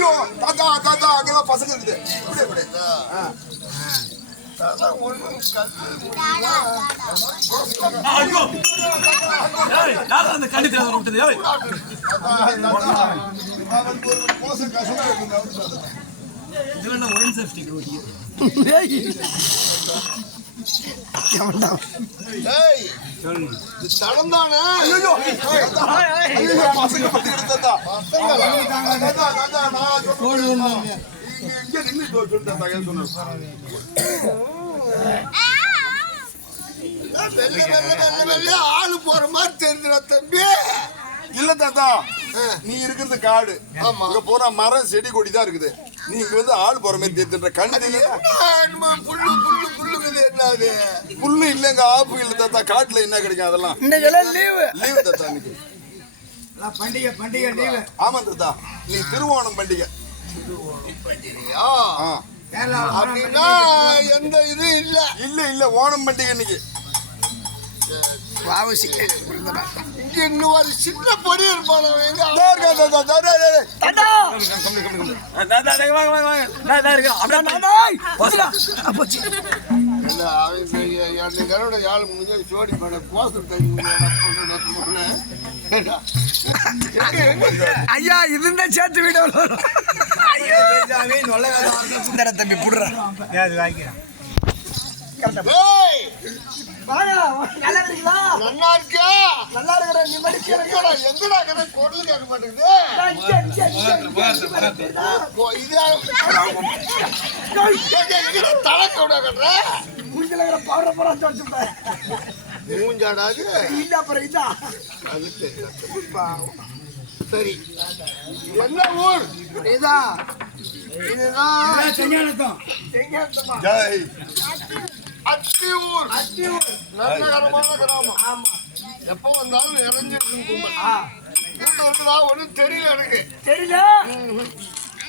ஐயோ தாத்தா தாத்தா அங்கெல்லாம் பசங்க இருக்குது. ஏய் யாரா அந்த கண்ணி விட்டது ஒயின் சேஃப்டி ஆளு போற மாதிரி தெரிஞ்சுடா தம்பி. இல்ல தாத்தா. நீ இருக்கிறது காடு. ஆமா. இங்க போனா மரம் செடி கொடி தான் இருக்குது. நீ இங்க வந்து ஆள் போற மாதிரி தெரிஞ்சுன்ற கண்ணு என்னது புல்லு இல்லங்க ஆப்பு இல்ல தாத்தா காட்டுல என்ன கிடைக்கும் அதெல்லாம் இன்னைக்கெல்லாம் லீவு லீவு தாத்தா இன்னைக்கு பண்டிகை பண்டிகை லீவு ஆமா தாத்தா நீ திருவோணம் பண்டிகை ஆ. அப்படின்னா எந்த இது இல்ல இல்ல இல்ல ஓணம் பண்டிகை இன்னைக்கு ஒரு சின்ன பொடி இருப்பான் இருக்கேன் இல்ல, அவன் என் கருட யாழ் முடிஞ்ச ஜோடி பண்ண டைம் ஐயா இதுந்த சேர்த்து வீடு. ஐயோ. இந்தடா தம்பி புடுறா வாங்க நல்லா இருக்கீங்களா? நல்லா இருக்கியா நல்லா இருக்கிற நீ மடிச்சு எங்கடா எங்கடா கடை குரல் கேட்க மாட்டேங்குது. இது தலை கவுடா கட்டுற? மூஞ்சில இருக்கிற பவர பவர தொடச்சுட்டேன் மூஞ்சாடாது? இல்ல அப்புறம் இதா அது தெரியல. சரி. என்ன ஊர்? இதான் இதுதான். அத்தி ஊர். அத்தி ஊர். நல்லகரமான கிராமம். ஆமா எப்போ வந்தாலும் ஆ. கூட்டம் இருக்குதா? ஒன்றும் தெரியல எனக்கு. தெரியல?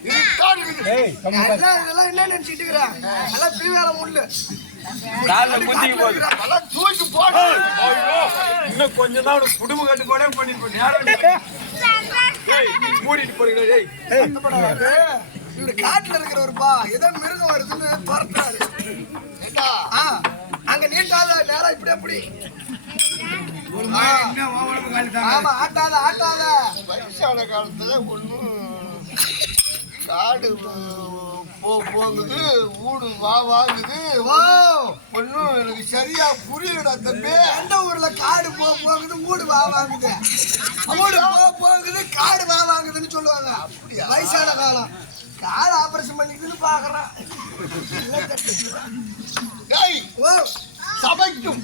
இதெல்லாம் என்ன நினைச்சிட்டு இருக்கிறேன் எல்லாம் பிரிவேல முள்ளு கால்ல குத்திக்கு போகுது. தூக்கி போடு. இன்னும் கொஞ்சம் தான் உனக்கு குடும்ப கட்டு கூட பண்ணிட்டு ஏய் மூடிட்டு போறீங்க ஏய். இவரு காட்டுல இருக்கிறவருப்பா ஏதோ மிருகம் வருதுன்னு துரத்துறாரு அங்க நீட்டாத நேரம் இப்படி அப்படி ஆமா ஆட்டாத ஆட்டாத. வயசான காலத்துல ஒன்றும் காடு போ போகுது. ஊடு வா வாங்குது. ஒன்றும் எனக்கு சரியா புரியலடா தம்பி. எந்த ஊர்ல காடு போ போகுது ஊடு வா வாங்குது? ஊடு போ போகுது காடு வா வாங்குதுன்னு சொல்லுவாங்க. வயசான காலம். காடு ஆபரேஷன் பண்ணிக்குதுன்னு பாக்குறான். சபைக்கும்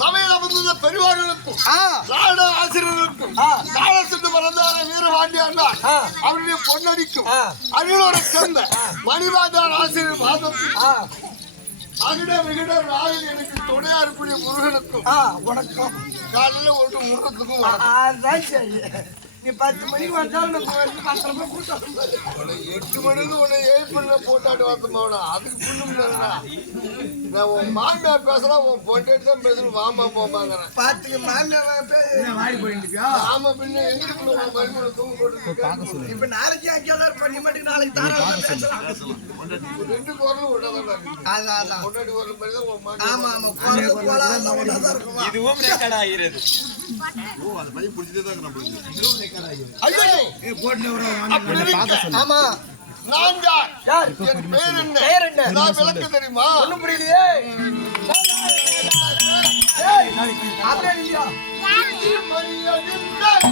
சபையில வந்த பெரியவர்களுக்கும் ஆசிரியர்களுக்கும் அவருடைய பொன்னடிக்கும். அருளோட சேர்ந்த மணிவாதார் ஆசிரியர் மாதத்துக்கும் ஆ. அகிட விகிட ராயில் எனக்கு துணையா இருக்கக்கூடிய முருகனுக்கும் வணக்கம். காலையில ஒன்று முருகத்துக்கும் வணக்கம். நீ பத்து மணிக்கு வந்தாலும் நம்ம வந்து பத்திரமா கூட்டம் உன்னை எட்டு மணிக்கு உன்னை ஏழு பண்ண போட்டாட்டு வந்தோம்னா அதுக்கு புண்ணு நான் உன் மாமியார் பேசுறேன் உன் பொண்டாட்டி தான் பேசுறேன் வாமா போமாங்கிறேன் பாத்துக்க மாமியா ஆமா பின்ன எங்களுக்கு உன் மருமகளை தூங்க போட்டு இப்ப நாளைக்கு அங்கேதான் பண்ணி மாட்டேங்க நாளைக்கு தாராளமா பேசலாம். ரெண்டு குரலும் ஒன்றாதான் அதான் அதான். பொண்டாட்டி குரல் மாதிரி தான் உன் ஆமா ஆமா. குரல் எல்லாம் ஒண்ணாதான் இருக்குமா? இதுவும் ரெக்கார்ட் ஆகிறது. ஐயோ அப்படி இருக்க. ஆமா நான் யார் யார் என் பேர் என்ன பெயர் என்ன? நான் விளக்க தெரியுமா ஒண்ணும் புரியலையே அப்படியே? மரியாதை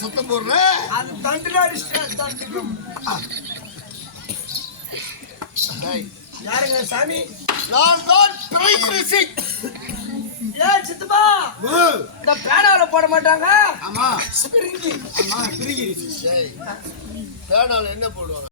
சத்தம் போடுற அது தண்டுல தண்டுக்கும் யாருங்க சாமி நான் தான் பிரைமரி சிங் ஏ சித்தப்பா! இந்த பேனாவில போட மாட்டாங்க. ஆமா. ஸ்பிரிங்கி ஆமா பிரிகிரி பேனால என்ன போடுவாங்க?